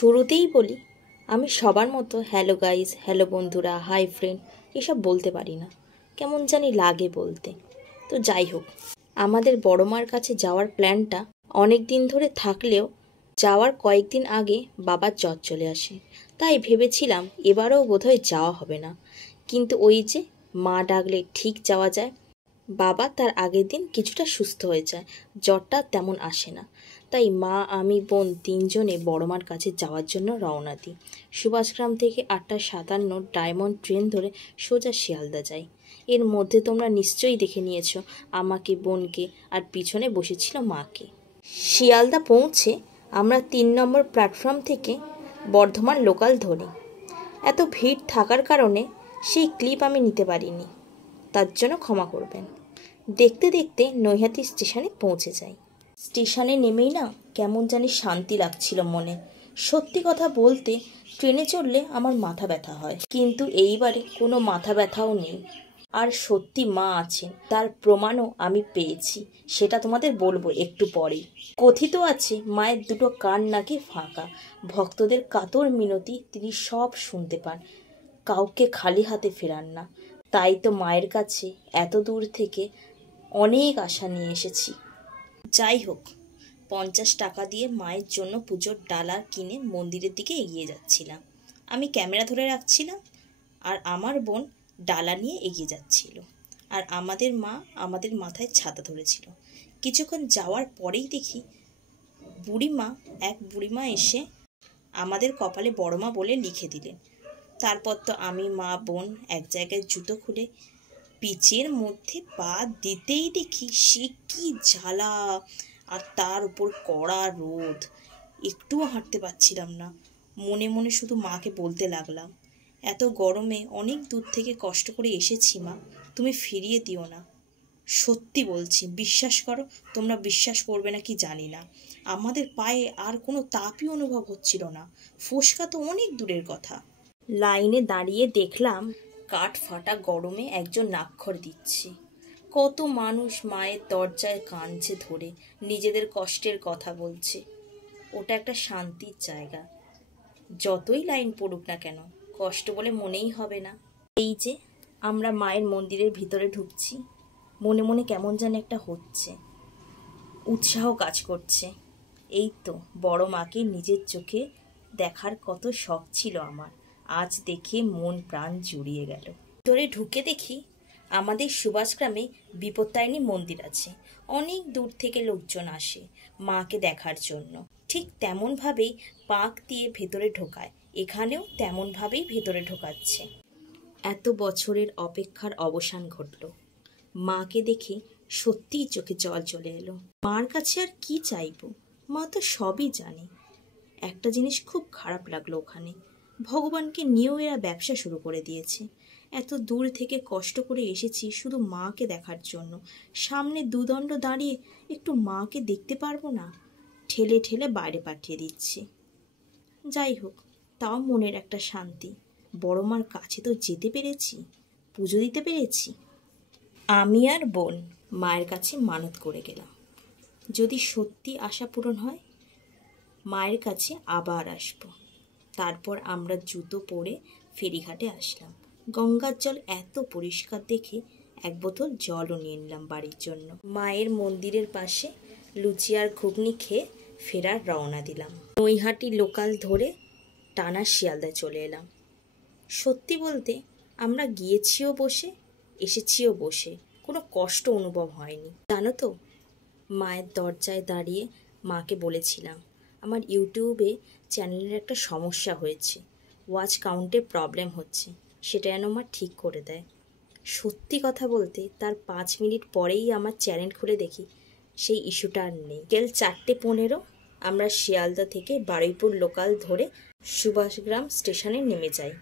শুরুতেই বলি, আমি সবার মতো হ্যালো গাইজ, হ্যালো বন্ধুরা, হাই ফ্রেন্ড এসব বলতে পারি না, কেমন জানি লাগে বলতে। তো যাই হোক, আমাদের বড় মার কাছে যাওয়ার প্ল্যানটা অনেক দিন ধরে থাকলেও যাওয়ার কয়েকদিন আগে বাবার জ্বর চলে আসে, তাই ভেবেছিলাম এবারেও বোধহয় যাওয়া হবে না। কিন্তু ওই যে মা ডাকলে ঠিক যাওয়া যায়। বাবা তার আগের দিন কিছুটা সুস্থ হয়ে যায়, জ্বরটা তেমন আসে না। তাই মা, আমি, বোন তিনজনে বড়মার কাছে যাওয়ার জন্য রওনা দিই। সুভাষগ্রাম থেকে 8:57 ডায়মন্ড ট্রেন ধরে সোজা শিয়ালদা যাই। এর মধ্যে তোমরা নিশ্চয়ই দেখে নিয়েছো আমাকে, বোনকে, আর পিছনে বসেছিল মাকে। শিয়ালদা পৌঁছে আমরা 3 নম্বর প্ল্যাটফর্ম থেকে বর্ধমান লোকাল ধরি। এত ভিড় থাকার কারণে সেই ক্লিপ আমি নিতে পারিনি, তার জন্য ক্ষমা করবেন। দেখতে দেখতে নৈহাটি স্টেশনে পৌঁছে যাই। স্টেশনে নেমেই না কেমন জানি শান্তি লাগছিল মনে। সত্যি কথা বলতে ট্রেনে চড়লে আমার মাথা ব্যথা হয়, কিন্তু এইবারে কোনো মাথা ব্যথাও নেই। আর সত্যি মা আছেন, তার প্রমাণও আমি পেয়েছি, সেটা তোমাদের বলবো একটু পরেই। কথিত আছে মায়ের দুটো কান নাকি ফাঁকা, ভক্তদের কাতর মিনতি তিনি সব শুনতে পান, কাউকে খালি হাতে ফেরান না। তাই তো মায়ের কাছে এত দূর থেকে অনেক আশা নিয়ে এসেছি। যাই হোক, 50 টাকা দিয়ে মায়ের জন্য পুজোর ডালা কিনে মন্দিরের দিকে এগিয়ে যাচ্ছিলাম। আমি ক্যামেরা ধরে রাখছিলাম, আর আমার বোন ডালা নিয়ে এগিয়ে যাচ্ছিল, আর আমাদের মা আমাদের মাথায় ছাতা ধরেছিল। কিছুক্ষণ যাওয়ার পরেই দেখি এক বুড়িমা এসে আমাদের কপালে বড়মা বলে লিখে দিলেন। তারপর তো আমি, মা, বোন এক জায়গায় জুতো খুলে পিচের মধ্যে পা দিতেই দেখি সে কি জ্বালা, আর তার উপর কড়া রোদ। একটুও হাঁটতে পারছিলাম না। মনে মনে শুধু মাকে বলতে লাগলাম, এত গরমে অনেক দূর থেকে কষ্ট করে এসেছি মা, তুমি ফিরিয়ে দিও না। সত্যি বলছি, বিশ্বাস করো। তোমরা বিশ্বাস করবে না কি জানি না, আমাদের পায়ে আর কোনো তাপই অনুভব হচ্ছিল না। ফোসকা তো অনেক দূরের কথা। লাইনে দাঁড়িয়ে দেখলাম কাঠ ফাটা গরমে একজন নাক্ষর দিচ্ছে। কত মানুষ মায়ের দরজায় কাঁদছে ধরে, নিজেদের কষ্টের কথা বলছে। ওটা একটা শান্তির জায়গা। যতই লাইন পড়ুক না কেন, কষ্ট বলে মনেই হবে না। এই যে আমরা মায়ের মন্দিরের ভিতরে ঢুকছি, মনে মনে কেমন যেন একটা হচ্ছে, উৎসাহ কাজ করছে। এই তো বড় মাকে নিজের চোখে দেখার কত শখ ছিল আমার, আজ দেখে মন প্রাণ জুড়িয়ে গেল। ভিতরে ঢুকে দেখি আমাদের সুভাষগ্রামে বিপত্তারিণী মন্দির আছে। অনেক দূর থেকে লোকজন আসে মাকে দেখার জন্য। ঠিক তেমনভাবেই পাক দিয়ে ভেতরে ঢোকায়, এখানেও তেমনভাবেই ভেতরে ঢোকাচ্ছে। এত বছরের অপেক্ষার অবসান ঘটল। মাকে দেখে সত্যিই চোখে জল চলে এলো। মার কাছে আর কি চাইবো, মা তো সবই জানে। একটা জিনিস খুব খারাপ লাগলো, ওখানে ভগবানকে নিয়েও এরা ব্যবসা শুরু করে দিয়েছে। এত দূর থেকে কষ্ট করে এসেছি শুধু মাকে দেখার জন্য, সামনে দুদণ্ড দাঁড়িয়ে একটু মাকে দেখতে পারবো না, ঠেলে ঠেলে বাইরে পাঠিয়ে দিচ্ছে। যাই হোক, তাও মনের একটা শান্তি, বড় মার কাছে তো যেতে পেরেছি, পুজো দিতে পেরেছি। আমি আর বোন মায়ের কাছে মানত করে গেলাম, যদি সত্যি আশা পূরণ হয় মায়ের কাছে আবার আসবো। তারপর আমরা জুতো পরে ফেরিঘাটে আসলাম। গঙ্গার জল এত পরিষ্কার দেখে 1 বোতল জলও নিয়ে নিলাম বাড়ির জন্য। মায়ের মন্দিরের পাশে লুচি আর ঘুগনি খেয়ে ফেরার রওনা দিলাম। নৈহাটি লোকাল ধরে টানা শিয়ালদায় চলে এলাম। সত্যি বলতে আমরা গিয়েছিও বসে, এসেছিও বসে, কোনো কষ্ট অনুভব হয়নি। জানো তো, মায়ের দরজায় দাঁড়িয়ে মাকে বলেছিলাম আমার ইউটিউবে চ্যানেলের একটা সমস্যা হয়েছে, ওয়াচ কাউন্টে প্রবলেম হচ্ছে, সেটা যেন মা ঠিক করে দেয়। সত্যি কথা বলতে তার 5 মিনিট পরেই আমার চ্যানেল খুলে দেখি সেই ইস্যুটা আর নেই। বিকেল 4:15 আমরা শিয়ালদা থেকে বারুইপুর লোকাল ধরে সুভাষগ্রাম স্টেশনে নেমে যাই।